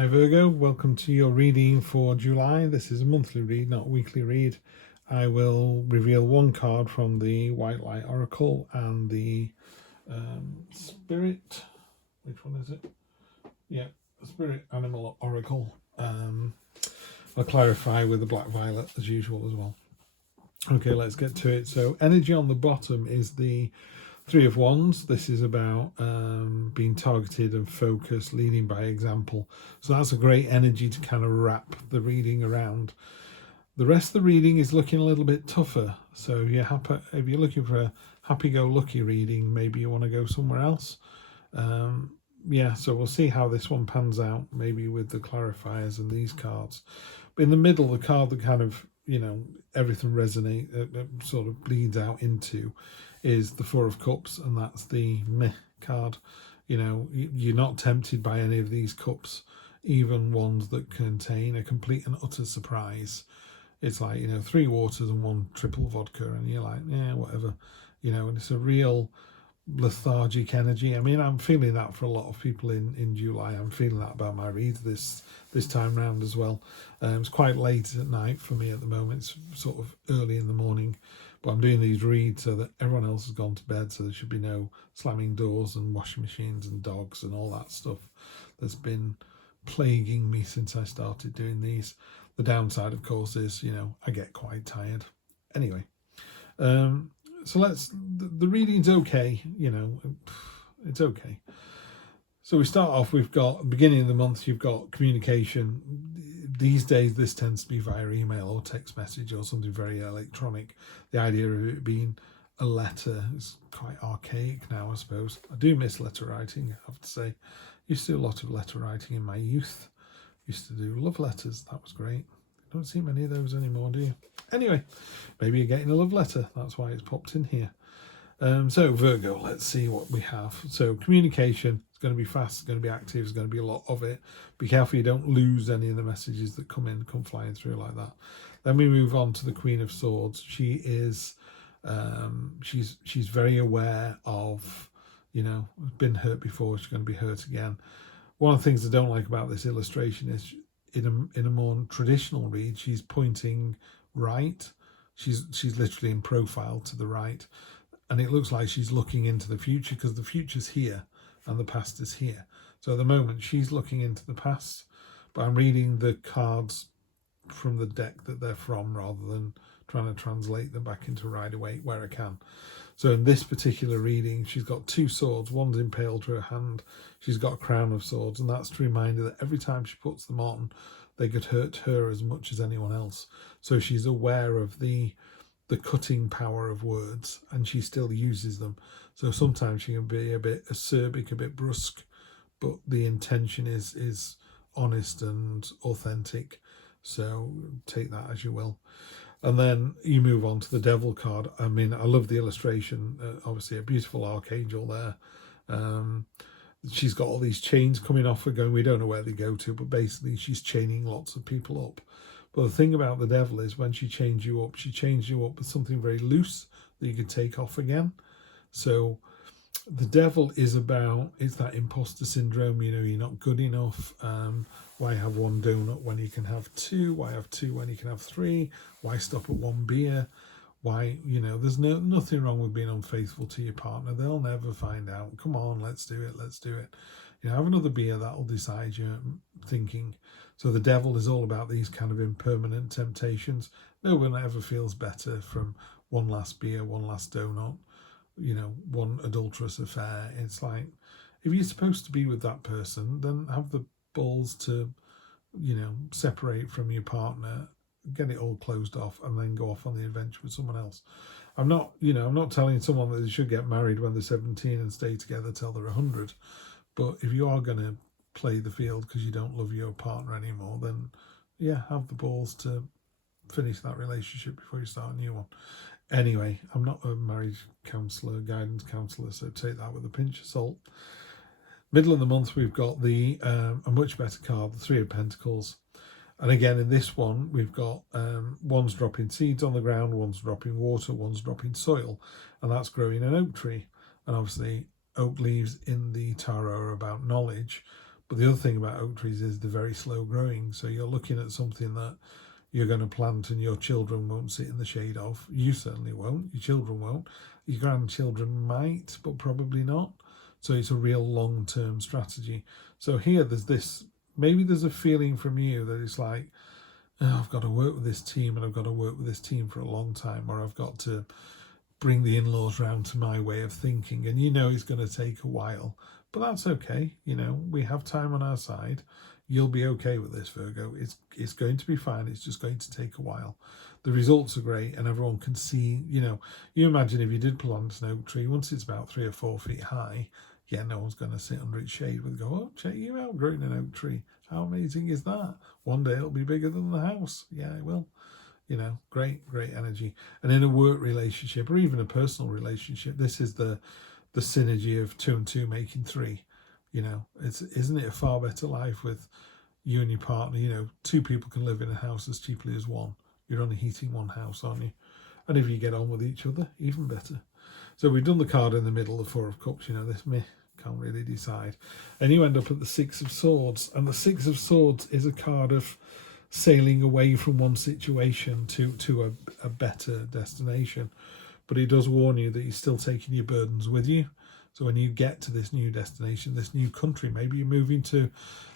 Hi Virgo, welcome to your reading for July. This is a monthly read, not a weekly read. I will reveal one card from the White Light Oracle and the Spirit, which one is it? Yeah, the Spirit Animal Oracle. I'll clarify with the Black Violet as usual as well. Okay, let's get to it. So energy on the bottom is the Three of Wands. This is about being targeted and focused, leading by example. So that's a great energy to kind of wrap the reading around. The rest of the reading is looking a little bit tougher. So if you're looking for a happy-go-lucky reading, maybe you want to go somewhere else. Yeah, so we'll see how this one pans out, maybe with the clarifiers and these cards. But in the middle, the card that kind of, everything sort of bleeds out into is the Four of Cups, and that's the meh card. You're not tempted by any of these cups, even ones that contain a complete and utter surprise. It's like, 3 waters and 1 triple vodka, and you're like, yeah, whatever, and it's a real lethargic energy. I mean, I'm feeling that for a lot of people in July. I'm feeling that about my reads this time round as well. It's quite late at night for me at the moment. It's sort of early in the morning, but I'm doing these reads so that everyone else has gone to bed, so there should be no slamming doors and washing machines and dogs and all that stuff that's been plaguing me since I started doing these. The downside, of course, is, I get quite tired. Anyway, so the reading's okay, it's okay. So we start off, we've got, beginning of the month, you've got communication. These days, this tends to be via email or text message or something very electronic. The idea of it being a letter is quite archaic now, I suppose. I do miss letter writing, I have to say. Used to do a lot of letter writing in my youth. Used to do love letters, that was great. Don't see many of those anymore, do you? Anyway, maybe you're getting a love letter. That's why it's popped in here. So Virgo, let's see what we have. So communication is going to be fast, it's going to be active, there's going to be a lot of it. Be careful you don't lose any of the messages that come flying through like that. Then we move on to the Queen of Swords. She is, she's very aware of, been hurt before, she's going to be hurt again. One of the things I don't like about this illustration is in a more traditional read, she's pointing right. She's literally in profile to the right, and it looks like she's looking into the future, because the future's here and the past is here. So at the moment she's looking into the past, but I'm reading the cards from the deck that they're from rather than trying to translate them back into Rider-Waite where I can. So in this particular reading, she's got 2 swords, one's impaled to her hand, she's got a crown of swords, and that's to remind her that every time she puts them on, they could hurt her as much as anyone else. So she's aware of the cutting power of words, and she still uses them. So sometimes she can be a bit acerbic, a bit brusque, but the intention is honest and authentic. So take that as you will. And then you move on to the Devil card. I mean, I love the illustration. Obviously, a beautiful archangel there. She's got all these chains coming off her going, we don't know where they go to, but basically she's chaining lots of people up. But the thing about the Devil is when she chains you up with something very loose that you can take off again. So the Devil is about, it's that imposter syndrome, you're not good enough. Why have 1 donut when you can have 2? Why have 2 when you can have 3? Why stop at 1 beer? Why, there's nothing wrong with being unfaithful to your partner. They'll never find out. Come on, let's do it. Have another beer, that'll decide your thinking. So the Devil is all about these kind of impermanent temptations. No one ever feels better from 1 last beer, 1 last donut, 1 adulterous affair. It's like, if you're supposed to be with that person, then have the balls to, separate from your partner, get it all closed off, and then go off on the adventure with someone else. I'm not telling someone that they should get married when they're 17 and stay together till they're 100. But if you are going to play the field because you don't love your partner anymore, then yeah, have the balls to finish that relationship before you start a new one. Anyway, I'm not a marriage counsellor, guidance counsellor, so take that with a pinch of salt. Middle of the month, we've got a much better card, the Three of Pentacles. And again, in this one, we've got one's dropping seeds on the ground, one's dropping water, one's dropping soil, and that's growing an oak tree. And obviously, oak leaves in the tarot are about knowledge, But the other thing about oak trees is they're very slow growing. So you're looking at something that you're going to plant and your children won't sit in the shade of. You certainly won't. Your children won't. Your grandchildren might, but probably not. So it's a real long-term strategy. So here there's this, maybe there's a feeling from you that it's like, oh, I've got to work with this team and I've got to work with this team for a long time, or I've got to bring the in-laws round to my way of thinking. And you know it's going to take a while, but that's okay. You know, we have time on our side. You'll be okay with this, Virgo. It's going to be fine. It's just going to take a while. The results are great and everyone can see, you know, you imagine if you did plant an oak tree, once it's about 3 or 4 feet high, yeah, no one's going to sit under its shade and go, oh, check you out growing an oak tree. How amazing is that? One day it'll be bigger than the house. Yeah, it will. You know, great energy. And in a work relationship or even a personal relationship, this is the synergy of 2 and 2 making 3. You know, isn't it a far better life with you and your partner? You know, 2 people can live in a house as cheaply as 1. You're only heating 1 house, aren't you? And if you get on with each other, even better. So we've done the card in the middle, the 4 of Cups. You know, this me can't really decide. And you end up at the 6 of Swords. And the 6 of Swords is a card of sailing away from one situation to a better destination. But it does warn you that you're still taking your burdens with you. So when you get to this new destination, this new country, maybe you're moving to,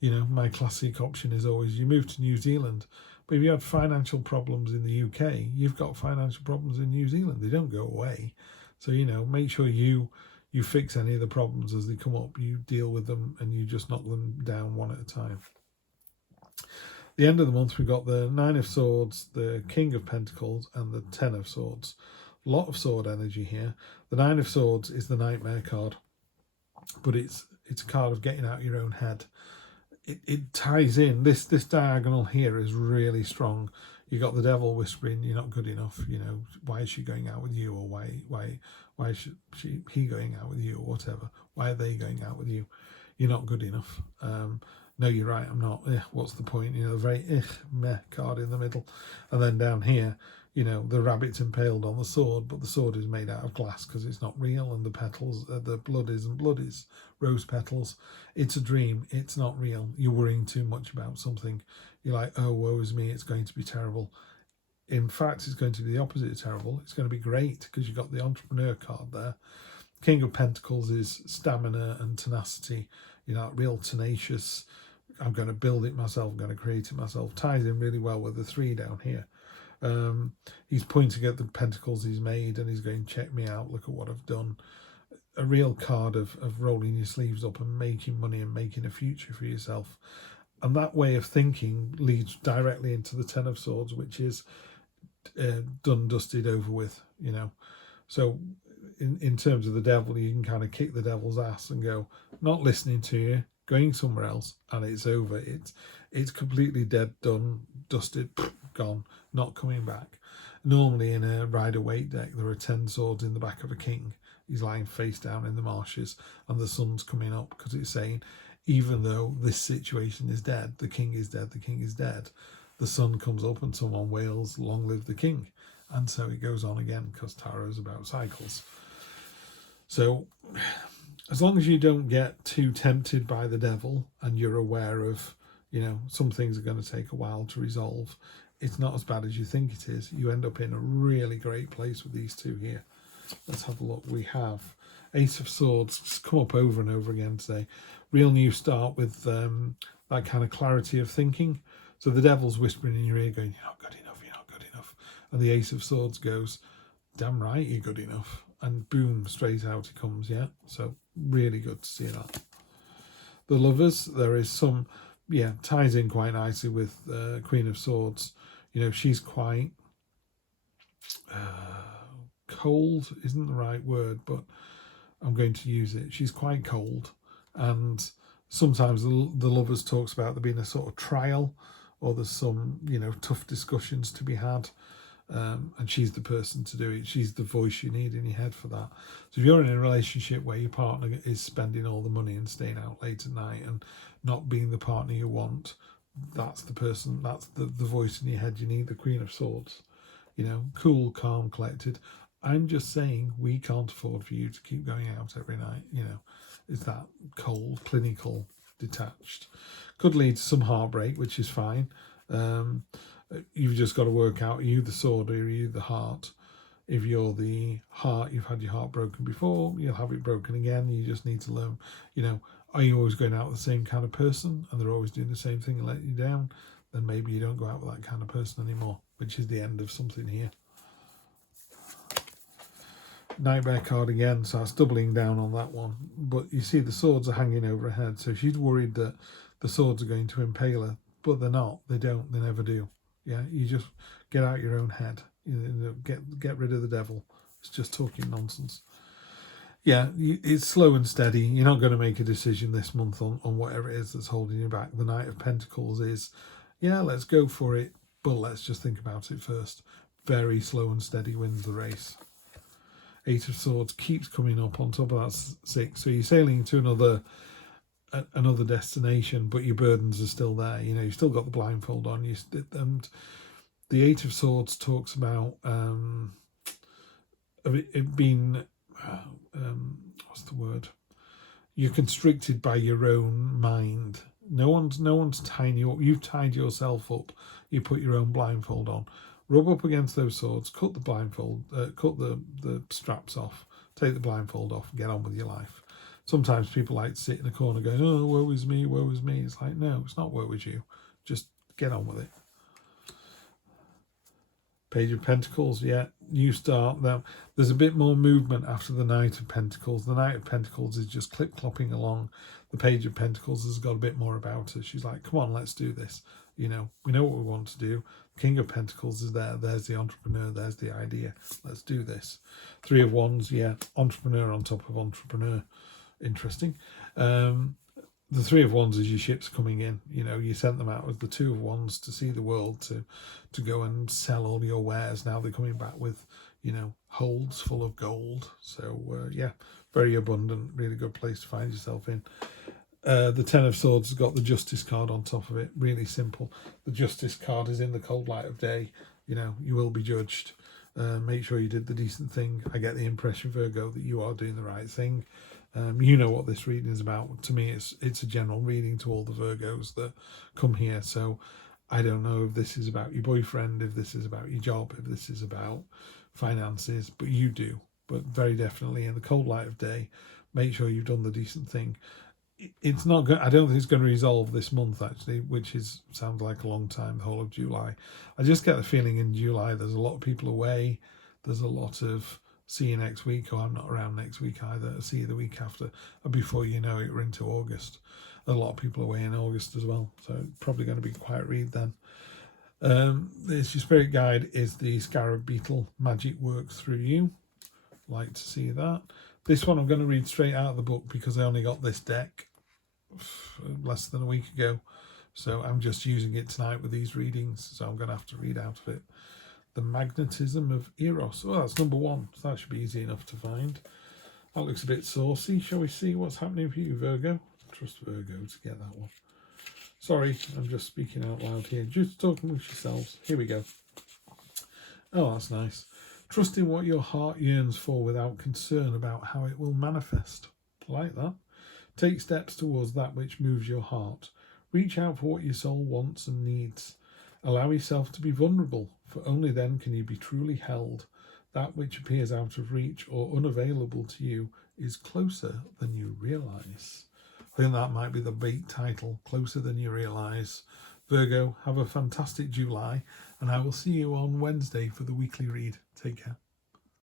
you know, my classic option is always you move to New Zealand. But if you had financial problems in the UK, you've got financial problems in New Zealand. They don't go away. So, you know, make sure you fix any of the problems as they come up. You deal with them and you just knock them down one at a time. The end of the month, we've got the 9 of Swords, the King of Pentacles, and the 10 of Swords. A lot of sword energy here. The 9 of Swords is the Nightmare card, but it's a card of getting out your own head. It ties in. This diagonal here is really strong. You got the devil whispering, "You're not good enough." You know, why is she going out with you, or why is he going out with you, or whatever? Why are they going out with you? You're not good enough. No, you're right. I'm not. What's the point? You know, the very meh card in the middle, and then down here, you know, the rabbit's impaled on the sword, but the sword is made out of glass because it's not real, and the petals, the blood isn't blood, it's rose petals. It's a dream. It's not real. You're worrying too much about something. You're like, oh, woe is me. It's going to be terrible. In fact, it's going to be the opposite of terrible. It's going to be great because you've got the entrepreneur card there. King of Pentacles is stamina and tenacity. You know, real tenacious. I'm going to build it myself. I'm going to create it myself. Ties in really well with the 3 down here. He's pointing at the pentacles he's made and he's going, check me out, look at what I've done. A real card of rolling your sleeves up and making money and making a future for yourself. And that way of thinking leads directly into the 10 of Swords, which is done, dusted, over with, you know. So in terms of the devil, you can kind of kick the devil's ass and go, not listening to you, going somewhere else, and it's over. It's completely dead, done, dusted, gone, not coming back. Normally in a Rider-Waite deck, there are 10 swords in the back of a king. He's lying face down in the marshes and the sun's coming up because it's saying, even though this situation is dead, the king is dead, the king is dead, the sun comes up and someone wails, long live the king. And so it goes on again because tarot is about cycles. So as long as you don't get too tempted by the devil and you're aware of, you know, some things are going to take a while to resolve, it's not as bad as you think it is. You end up in a really great place with these 2 here. Let's have a look. We have Ace of Swords come up over and over again today. Real new start with that kind of clarity of thinking. So the devil's whispering in your ear going, you're not good enough, you're not good enough. And the Ace of Swords goes, damn right, you're good enough. And boom, straight out it comes, yeah. So really good to see that. The Lovers, there is some, yeah, ties in quite nicely with Queen of Swords. You know, she's quite cold isn't the right word, but I'm going to use it. She's quite cold, and sometimes the Lovers talks about there being a sort of trial, or there's some, you know, tough discussions to be had, and she's the person to do it. She's the voice you need in your head for that. So if you're in a relationship where your partner is spending all the money and staying out late at night and not being the partner you want, that's the person, that's the voice in your head. You need the Queen of Swords, you know, cool, calm, collected. I'm just saying we can't afford for you to keep going out every night, you know. It's that cold, clinical detached. Could lead to some heartbreak, which is fine. You've just got to work out, are you the sword or are you the heart? If you're the heart, you've had your heart broken before, you'll have it broken again. You just need to learn, are you always going out with the same kind of person and they're always doing the same thing and letting you down? Then maybe you don't go out with that kind of person anymore, which is the end of something here. Nightmare card again, so that's doubling down on that one. But you see the swords are hanging over her head, so she's worried that the swords are going to impale her, but they're not. They don't. They never do. Yeah, you just get out your own head. Get rid of the devil. It's just talking nonsense. Yeah, it's slow and steady. You're not going to make a decision this month on whatever it is that's holding you back. The Knight of Pentacles is, yeah, let's go for it, but let's just think about it first. Very slow and steady wins the race. Eight of Swords keeps coming up on top of that 6. So you're sailing to another destination, but your burdens are still there. You've still got the blindfold on. And the Eight of Swords talks about it being what's the word? You're constricted by your own mind. No one's tying you up. You've tied yourself up. You put your own blindfold on. Rub up against those swords. Cut the blindfold. Cut the straps off. Take the blindfold off and get on with your life. Sometimes people like to sit in a corner going, "Oh, woe is me, woe is me." It's like, no, it's not woe is you. Just get on with it. Page of Pentacles, yeah, new start. Now, there's a bit more movement after the Knight of Pentacles. The Knight of Pentacles is just clip-clopping along. The Page of Pentacles has got a bit more about her. She's like, come on, let's do this. We know what we want to do. King of Pentacles is there. There's the entrepreneur. There's the idea. Let's do this. Three of Wands, yeah, entrepreneur on top of entrepreneur. Interesting. The Three of Wands is your ships coming in. You sent them out with the Two of Wands to see the world, to go and sell all your wares. Now they're coming back with, holds full of gold. So, yeah, very abundant, really good place to find yourself in. The Ten of Swords has got the Justice card on top of it. Really simple. The Justice card is in the cold light of day. You will be judged. Make sure you did the decent thing. I get the impression, Virgo, that you are doing the right thing. You know what this reading is about. To me, it's a general reading to all the Virgos that come here. So I don't know if this is about your boyfriend, if this is about your job, if this is about finances, but you do. But very definitely in the cold light of day, make sure you've done the decent thing. It's not good. I don't think it's going to resolve this month, actually, which sounds like a long time, the whole of July. I just get the feeling in July there's a lot of people away. There's a lot of see you next week, or I'm not around next week either. See you the week after. And before you know it, we're into August. A lot of people away in August as well. So it's probably going to be a quiet read then. This your spirit guide is the Scarab Beetle. Magic works through you. Like to see that. This one I'm going to read straight out of the book because I only got this deck less than a week ago. So I'm just using it tonight with these readings. So I'm going to have to read out of it. The Magnetism of Eros. Oh, that's number 1. So that should be easy enough to find. That looks a bit saucy. Shall we see what's happening for you, Virgo? Trust Virgo to get that one. Sorry, I'm just speaking out loud here. Just talking with yourselves. Here we go. Oh, that's nice. Trust in what your heart yearns for without concern about how it will manifest. I like that. Take steps towards that which moves your heart. Reach out for what your soul wants and needs. Allow yourself to be vulnerable, for only then can you be truly held. That which appears out of reach or unavailable to you is closer than you realise. I think that might be the bait title, Closer Than You Realise. Virgo, have a fantastic July, and I will see you on Wednesday for the weekly read. Take care.